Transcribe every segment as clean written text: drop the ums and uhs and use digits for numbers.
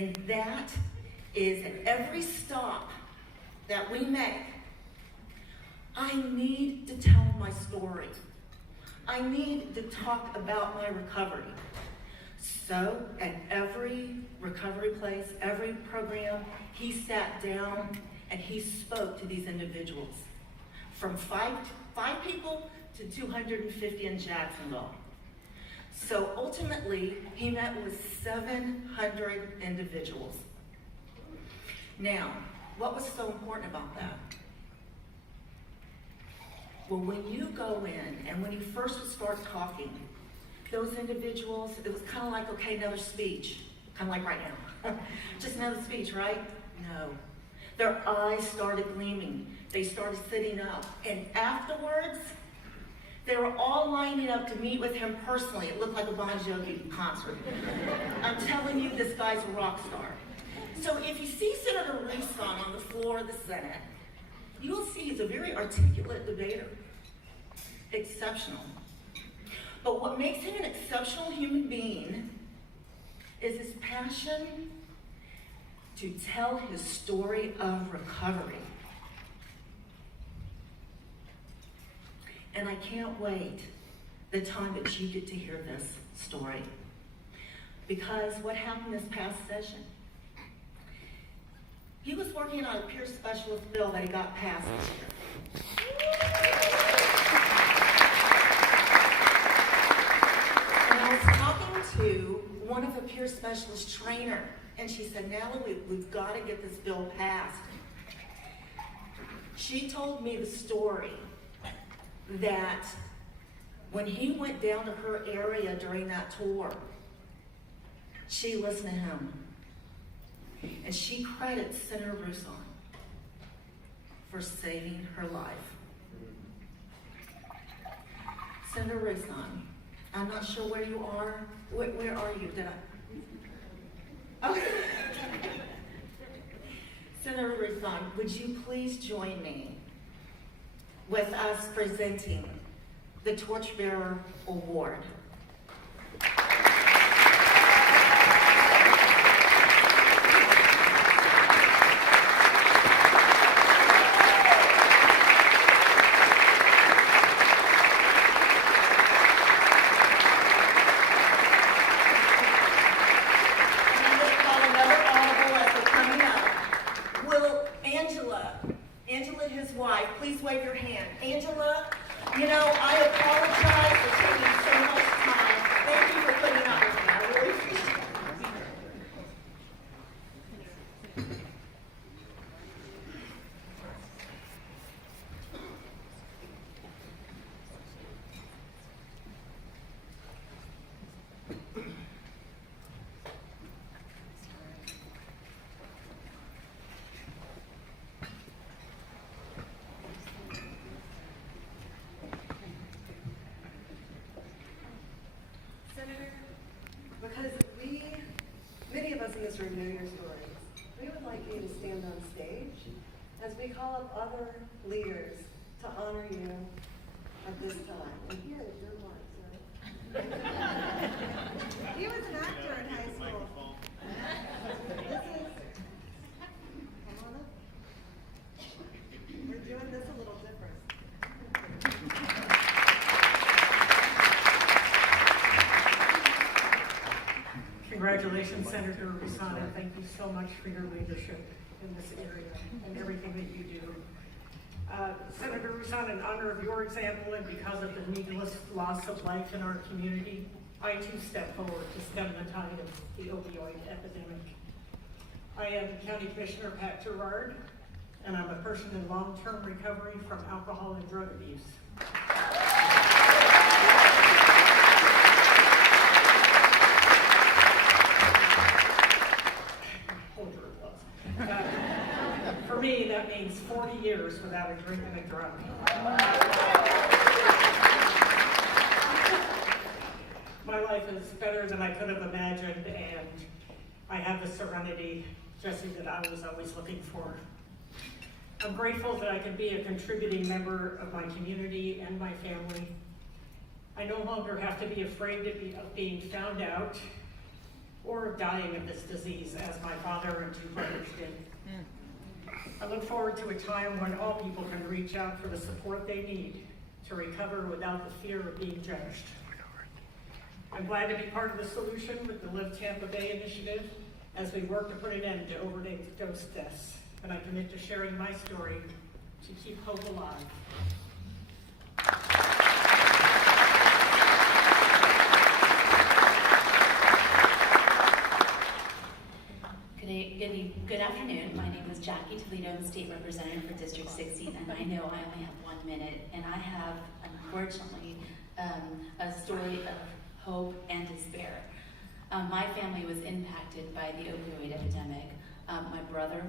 And that is at every stop that we make, I need to tell my story. I need to talk about my recovery. So at every recovery place, every program, he sat down and he spoke to these individuals. From five people to 250 in Jacksonville. So ultimately, he met with 700 individuals. Now, what was so important about that? Well, when you go in and when you first would start talking, those individuals, it was kind of like, okay, another speech. Kind of like right now. Just another speech, right? No. Their eyes started gleaming. They started sitting up. And afterwards, they were all lining up to meet with him personally. It looked like a Bon Jovi concert. I'm telling you, this guy's a rock star. So if you see Senator Russon on the floor of the Senate, you will see he's a very articulate debater. Exceptional. But what makes him an exceptional human being is his passion to tell his story of recovery. And I can't wait the time that you get to hear this story. Because what happened this past session, he was working on a peer specialist bill that he got passed this year. And I was talking to one of the peer specialist trainer, and she said, Natalie, we've got to get this bill passed. She told me the story that when he went down to her area during that tour, she listened to him. And she credits Senator Russon for saving her life. Senator Russon, I'm not sure where you are. Where are you? Oh. Senator Russon, would you please join me with us presenting the Torchbearer Award? Know your stories. We would like you to stand on stage as we call up other leaders to honor you at this time. And here is your mark, sir. He was an actor in high school. This is, come on up. We're doing this a little different. Congratulations, Senator Russon, and thank you so much for your leadership in this area and everything that you do. Senator Russon, in honor of your example and because of the needless loss of life in our community, I too step forward to stem the tide of the opioid epidemic. I am County Commissioner Pat Gerard, and I'm a person in long-term recovery from alcohol and drug abuse. For me, that means 40 years without a drink and a drug. My life is better than I could have imagined, and I have the serenity, Jesse, that I was always looking for. I'm grateful that I can be a contributing member of my community and my family. I no longer have to be afraid of being found out, or of dying of this disease, as my father and 2 brothers did. I look forward to a time when all people can reach out for the support they need to recover without the fear of being judged. I'm glad to be part of the solution with the Live Tampa Bay initiative as we work to put an end to overdose deaths, and I commit to sharing my story to keep hope alive. Good afternoon. My name is Jackie Toledo. I'm State Representative for District 16, and I know I only have 1 minute, and I have, unfortunately, a story of hope and despair. My family was impacted by the opioid epidemic, my brother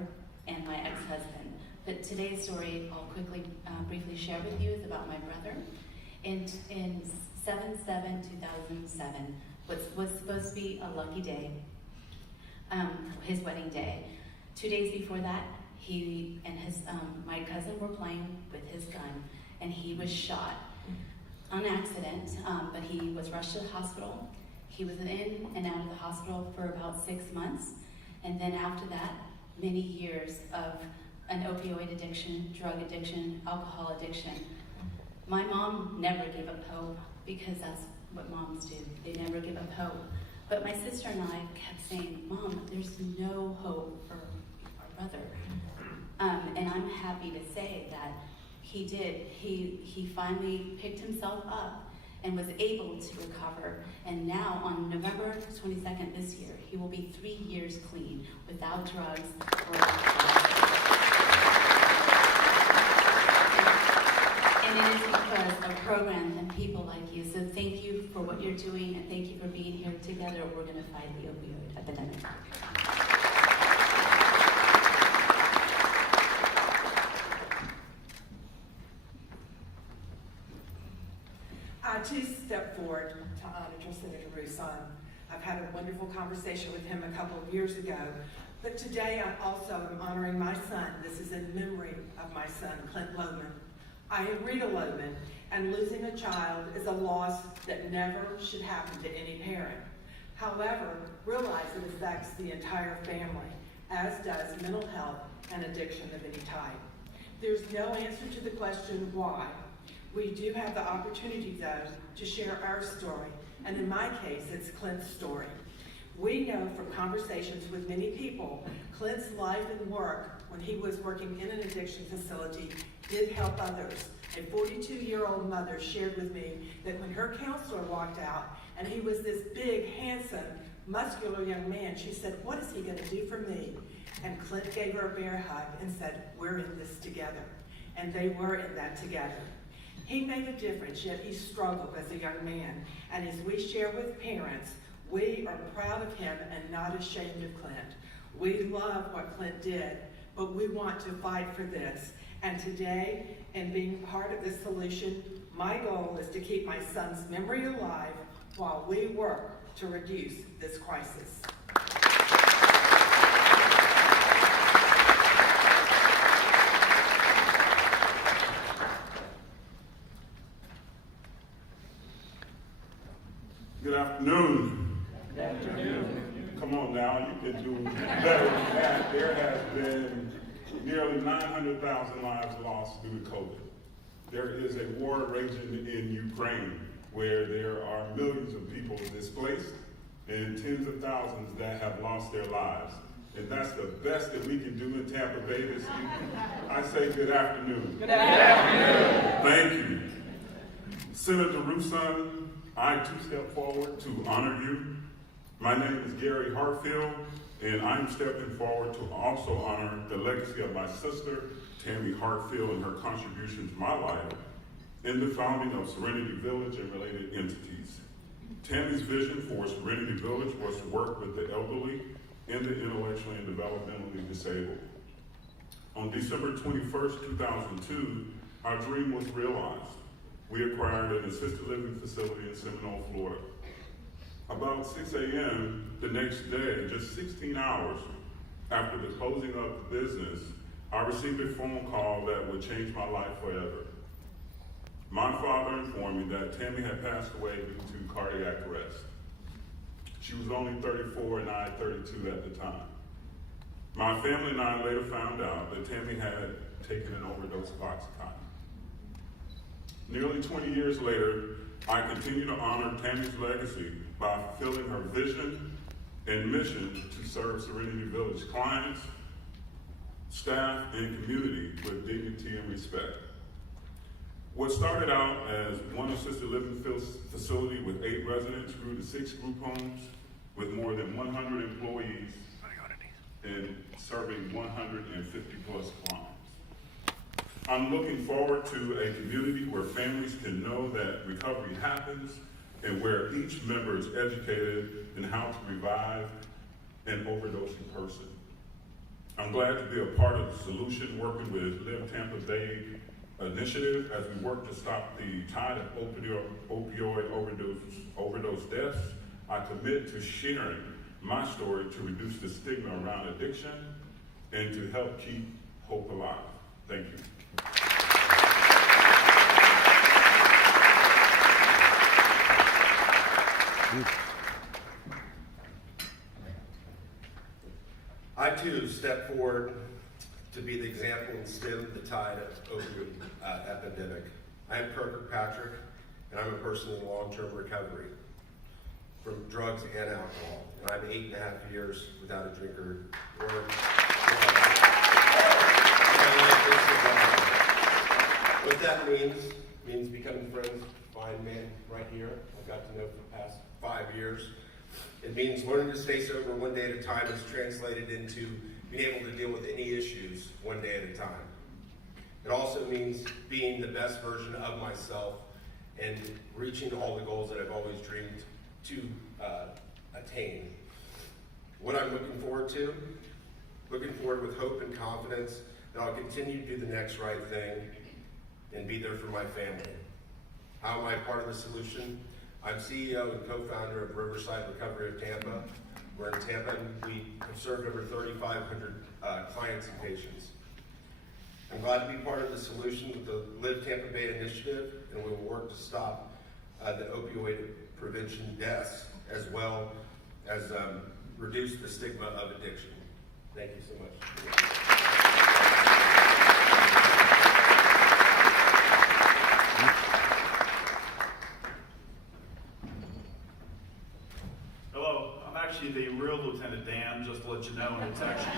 and my ex-husband. But today's story I'll quickly, briefly share with you is about my brother. In 7/7/2007, was supposed to be a lucky day, his wedding day. 2 days before that, he and my cousin were playing with his gun, and he was shot on accident, but he was rushed to the hospital. He was in and out of the hospital for about 6 months, and then after that, many years of an opioid addiction, drug addiction, alcohol addiction. My mom never gave up hope, because that's what moms do. They never give up hope. But my sister and I kept saying, Mom, there's no hope for our brother. And I'm happy to say that he did. He finally picked himself up and was able to recover. And now on November 22nd this year, he will be 3 years clean without drugs or alcohol. And it is because of programs and people like you. So thank you for what you're doing, and thank you for being here. Together, we're going to fight the opioid epidemic. I too step forward to honor Senator Roussan. I've had a wonderful conversation with him a couple of years ago, but today I also am honoring my son. This is in memory of my son, Clint Lohman. I am Rita Lohman, and losing a child is a loss that never should happen to any parent. However, realize it affects the entire family, as does mental health and addiction of any type. There's no answer to the question why. We do have the opportunity, though, to share our story, and in my case, it's Clint's story. We know from conversations with many people, Clint's life and work when he was working in an addiction facility did help others. A 42-year-old mother shared with me that when her counselor walked out and he was this big, handsome, muscular young man, she said, "What is he going to do for me?" And Clint gave her a bear hug and said, "We're in this together." And they were in that together. He made a difference, yet he struggled as a young man. And as we share with parents, we are proud of him and not ashamed of Clint. We love what Clint did, but we want to fight for this. And today, in being part of this solution, my goal is to keep my son's memory alive while we work to reduce this crisis. Good afternoon. Good afternoon. Come on now, you can do better than that. There has been nearly 900,000 lives lost due to COVID. There is a war raging in Ukraine where there are millions of people displaced and tens of thousands that have lost their lives. And that's the best that we can do in Tampa Bay this evening. I say good afternoon. Good afternoon. Thank you. Senator Roussan, I too step forward to honor you. My name is Gary Hartfield, and I'm stepping forward to also honor the legacy of my sister, Tammy Hartfield, and her contribution to my life in the founding of Serenity Village and related entities. Tammy's vision for Serenity Village was to work with the elderly and the intellectually and developmentally disabled. On December 21st, 2002, our dream was realized. We acquired an assisted living facility in Seminole, Florida. About 6 a.m. the next day, just 16 hours after the closing of the business, I received a phone call that would change my life forever. My father informed me that Tammy had passed away due to cardiac arrest. She was only 34 and I 32 at the time. My family and I later found out that Tammy had taken an overdose of Oxycontin. Nearly 20 years later, I continue to honor Tammy's legacy by fulfilling her vision and mission to serve Serenity Village clients, staff, and community with dignity and respect. What started out as one assisted living facility with 8 residents grew to 6 group homes with more than 100 employees and serving 150 plus clients. I'm looking forward to a community where families can know that recovery happens and where each member is educated in how to revive an overdosing person. I'm glad to be a part of the solution, working with Live Tampa Bay initiative as we work to stop the tide of opioid overdose deaths. I commit to sharing my story to reduce the stigma around addiction and to help keep hope alive. Thank you. I too step forward to be the example and stem the tide of opioid epidemic. I am Kirkpatrick, and I'm a person in long-term recovery from drugs and alcohol. And I'm 8.5 years without a drinker or what that means becoming friends. Fine man right here, I've got to know for the past 5 years. It means learning to stay sober one day at a time is translated into being able to deal with any issues one day at a time. It also means being the best version of myself and reaching all the goals that I've always dreamed to attain. What I'm looking forward with hope and confidence that I'll continue to do the next right thing and be there for my family. How am I part of the solution? I'm CEO and co-founder of Riverside Recovery of Tampa. We're in Tampa and we have served over 3,500 clients and patients. I'm glad to be part of the solution with the Live Tampa Bay initiative, and we will work to stop the opioid prevention deaths as well as reduce the stigma of addiction. Thank you so much. Hello, I'm actually the real Lieutenant Dan, just to let you know, and it's actually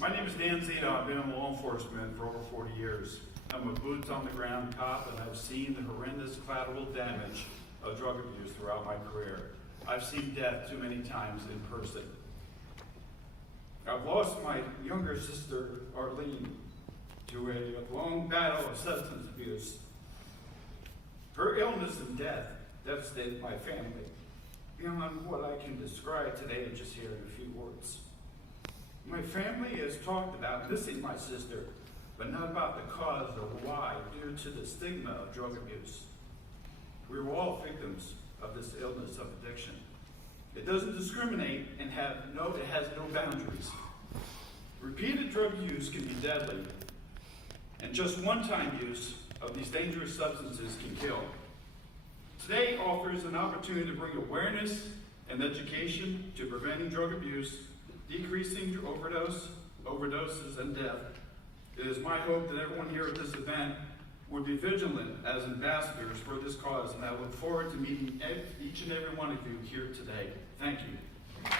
My name is Dan Zito. I've been in law enforcement for over 40 years. I'm a boots on the ground cop, and I've seen the horrendous collateral damage of drug abuse throughout my career. I've seen death too many times in person. I've lost my younger sister, Arlene, to a long battle of substance abuse. Her illness and death devastated my family beyond what I can describe today just here in a few words. My family has talked about missing my sister, but not about the cause or why, due to the stigma of drug abuse. We were all victims of this illness of addiction. It doesn't discriminate and it has no boundaries. Repeated drug use can be deadly, and just one-time use of these dangerous substances can kill. Today offers an opportunity to bring awareness and education to preventing drug abuse, decreasing overdoses, and death. It is my hope that everyone here at this event would be vigilant as ambassadors for this cause, and I look forward to meeting each and every one of you here today. Thank you.